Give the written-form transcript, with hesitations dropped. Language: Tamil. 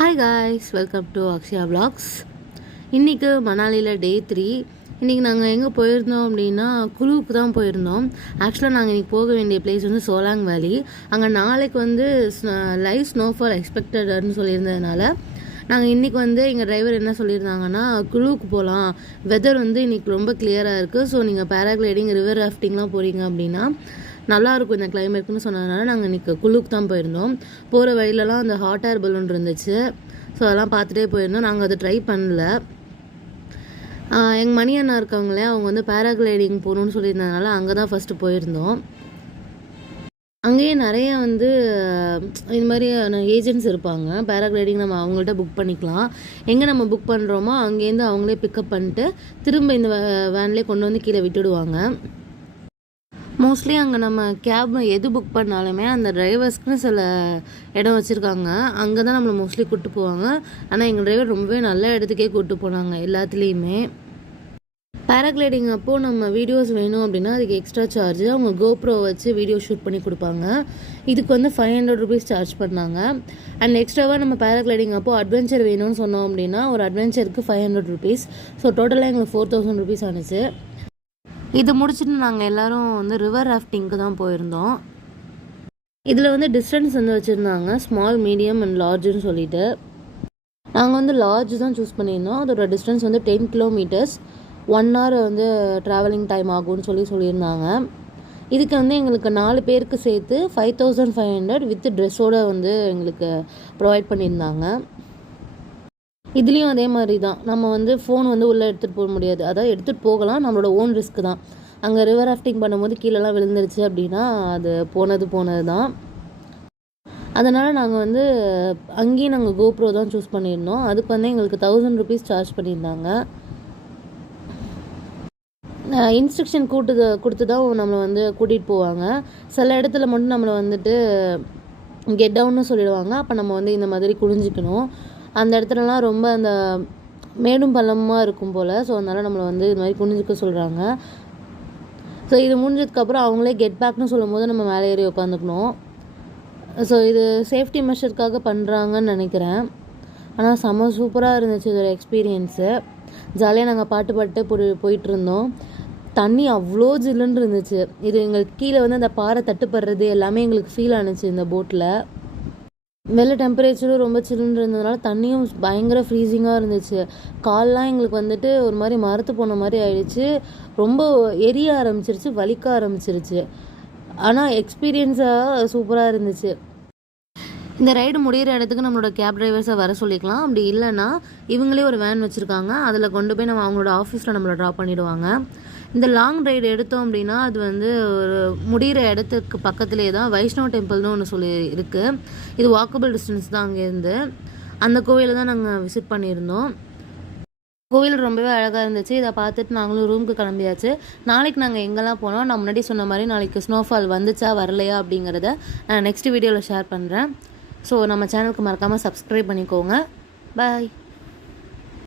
Hi guys, welcome to Akshaya vlogs. இன்றைக்கி மணாலியில் டே 3. இன்றைக்கி நாங்கள் எங்கே போயிருந்தோம் அப்படின்னா குழுவுக்கு தான் போயிருந்தோம். ஆக்சுவலாக நாங்கள் இன்றைக்கி போக வேண்டிய பிளேஸ் வந்து சோலாங் வேலி. அங்கே நாளைக்கு வந்து லைவ் ஸ்னோஃபால் எக்ஸ்பெக்டட்னு சொல்லியிருந்ததுனால நாங்கள் இன்றைக்கி வந்து எங்கள் டிரைவர் என்ன சொல்லியிருந்தாங்கன்னா குழுவுக்கு போகலாம், வெதர் வந்து இன்றைக்கி ரொம்ப கிளியராக இருக்குது, ஸோ நீங்கள் பேராகிளைடிங் ரிவர் ராஃப்டிங்லாம் போகிறீங்க அப்படின்னா நல்லாயிருக்கும் இந்த கிளைமேட்னு சொன்னதுனால நாங்கள் இன்றைக்கி குழுவுக்கு தான் போயிருந்தோம். போகிற வழியிலலாம் அந்த ஹாட் ஏர் பலூன் இருந்துச்சு, ஸோ அதெல்லாம் பார்த்துட்டே போயிருந்தோம். நாங்கள் அதை ட்ரை பண்ணல. எங்கள் மணி அண்ணா இருக்கவங்களே அவங்க வந்து பேராகிளைடிங் போகணுன்னு சொல்லியிருந்ததுனால அங்கே தான் ஃபஸ்ட்டு போயிருந்தோம். அங்கேயே நிறைய வந்து இது மாதிரி ஏஜென்ட்ஸ் இருப்பாங்க. பேராகிளைடிங் நம்ம அவங்கள்ட்ட புக் பண்ணிக்கலாம். எங்கே நம்ம புக் பண்ணுறோமோ அங்கேருந்து அவங்களே பிக்கப் பண்ணிட்டு திரும்ப இந்த வேன்லேயே கொண்டு வந்து கீழே விட்டுடுவாங்க. மோஸ்ட்லி அங்கே நம்ம கேப் எது புக் பண்ணாலுமே அந்த டிரைவர்ஸ்க்குன்னு சில இடம் வச்சுருக்காங்க, அங்கே தான் நம்மளை மோஸ்ட்லி கூப்பிட்டு போவாங்க. ஆனால் எங்கள் டிரைவர் ரொம்பவே நல்ல இடத்துக்கே கூப்பிட்டு போனாங்க எல்லாத்துலேயுமே. பேராகிளைடிங் அப்போது நம்ம வீடியோஸ் வேணும் அப்படின்னா அதுக்கு எக்ஸ்ட்ரா சார்ஜ். அவங்க கோப்ரோ வச்சு வீடியோ ஷூட் பண்ணி கொடுப்பாங்க. இதுக்கு வந்து 500 rupees சார்ஜ் பண்ணாங்க. அண்ட் எக்ஸ்ட்ராவாக நம்ம பேராகிளைடிங் அப்போது அட்வென்ச்சர் வேணும்னு சொன்னோம் அப்படின்னா ஒரு அட்வென்ச்சருக்கு 500 rupees. ஸோ டோட்டலாக எங்களுக்கு 4000 rupees ஆனிச்சு. இது முடிச்சுட்டு நாங்கள் எல்லோரும் வந்து ரிவர் ராஃப்டிங்க்கு தான் போயிருந்தோம். இதில் வந்து டிஸ்டன்ஸ் வந்து வச்சுருந்தாங்க, ஸ்மால், மீடியம் அண்ட் லார்ஜுன்னு சொல்லிட்டு. நாங்கள் வந்து லார்ஜ் தான் சூஸ் பண்ணியிருந்தோம். அதோட டிஸ்டன்ஸ் வந்து 10 kilometers, 1 hour வந்து ட்ராவலிங் டைம் ஆகும்னு சொல்லியிருந்தாங்க. இதுக்கு வந்து எங்களுக்கு 4 பேருக்கு சேர்த்து 5500 வித் ட்ரெஸ்ஸோடு வந்து எங்களுக்கு ப்ரொவைட் பண்ணியிருந்தாங்க. இதுலேயும் அதே மாதிரி தான், நம்ம வந்து ஃபோன் வந்து உள்ளே எடுத்துகிட்டு போக முடியாது. அதாவது எடுத்துகிட்டு போகலாம், நம்மளோட ஓன் ரிஸ்க் தான். அங்கே ரிவர் ராஃப்டிங் பண்ணும்போது கீழெல்லாம் விழுந்துருச்சு அப்படின்னா அது போனது தான். அதனால் நாங்கள் வந்து அங்கேயும் நாங்கள் கோப்ரோ தான் சூஸ் பண்ணியிருந்தோம். அதுக்கு வந்து எங்களுக்கு 1000 rupees சார்ஜ் பண்ணியிருந்தாங்க. இன்ஸ்ட்ரக்ஷன் கொடுத்து தான் நம்மளை வந்து கூட்டிகிட்டு போவாங்க. சில இடத்துல மட்டும் நம்மளை வந்துட்டு கெட் டவுன்னு சொல்லிடுவாங்க. அப்போ நம்ம வந்து இந்த மாதிரி குனிஞ்சிக்கணும். அந்த இடத்துலலாம் ரொம்ப அந்த மேடும் பள்ளமாக இருக்கும் போல். ஸோ அதனால் நம்மளை வந்து இது மாதிரி குனிஞ்சிக்க சொல்கிறாங்க. ஸோ இது முடிஞ்சதுக்கப்புறம் அவங்களே கெட் பேக்னு சொல்லும் போது நம்ம மேலே ஏறி உட்காந்துக்கணும். ஸோ இது சேஃப்டி மெஷருக்காக பண்ணுறாங்கன்னு நினைக்கிறேன். ஆனால் செம்ம சூப்பராக இருந்துச்சு இதோட எக்ஸ்பீரியன்ஸு. ஜாலியாக நாங்கள் பாட்டு போயிட்டுருந்தோம். தண்ணி அவ்வளோ ஜில்லுன்னு இருந்துச்சு. இது எங்களுக்கு கீழே வந்து அந்த பாறை தட்டுப்படுறது எல்லாமே எங்களுக்கு ஃபீல் ஆனிச்சு இந்த போட்டில். வெளில டெம்பரேச்சரும் ரொம்ப சில்லுன்னு இருந்ததுனால தண்ணியும் பயங்கர ஃப்ரீசிங்காக இருந்துச்சு. கால்லாம் எங்களுக்கு வந்துட்டு ஒரு மாதிரி மரத்து போன மாதிரி ஆயிடுச்சு. ரொம்ப எரிய ஆரம்பிச்சிருச்சு, வலிக்க ஆரம்பிச்சிருச்சு. ஆனால் எக்ஸ்பீரியன்ஸாக சூப்பராக இருந்துச்சு. இந்த ரைடு முடிகிற இடத்துக்கு நம்மளோட கேப் டிரைவர்ஸை வர சொல்லிக்கலாம். அப்படி இல்லைன்னா இவங்களே ஒரு வேன் வச்சுருக்காங்க, அதில் கொண்டு போய் நம்ம அவங்களோட ஆஃபீஸில் நம்மளை ட்ராப் பண்ணிவிடுவாங்க. இந்த லாங் ரைடு எடுத்தோம் அப்படின்னா அது வந்து ஒரு முடிகிற இடத்துக்கு பக்கத்துலேயே தான் வைஷ்ணவ் டெம்பிள்னு ஒன்று சொல்லி இருக்குது. இது வாக்கபிள் டிஸ்டன்ஸ் தான் அங்கேருந்து. அந்த கோவிலை தான் நாங்கள் விசிட் பண்ணியிருந்தோம். கோவில் ரொம்பவே அழகாக இருந்துச்சு. இதை பார்த்துட்டு நாங்களும் ரூமுக்கு கிளம்பியாச்சு. நாளைக்கு நாங்கள் எங்கெல்லாம் போனோம், நான் முன்னாடி சொன்ன மாதிரி நாளைக்கு ஸ்னோஃபால் வந்துச்சா வரலையா அப்படிங்கிறத நான் நெக்ஸ்ட் வீடியோவில் ஷேர் பண்ணுறேன். ஸோ நம்ம சேனலுக்கு மறக்காமல் சப்ஸ்கிரைப் பண்ணிக்கோங்க. பாய்.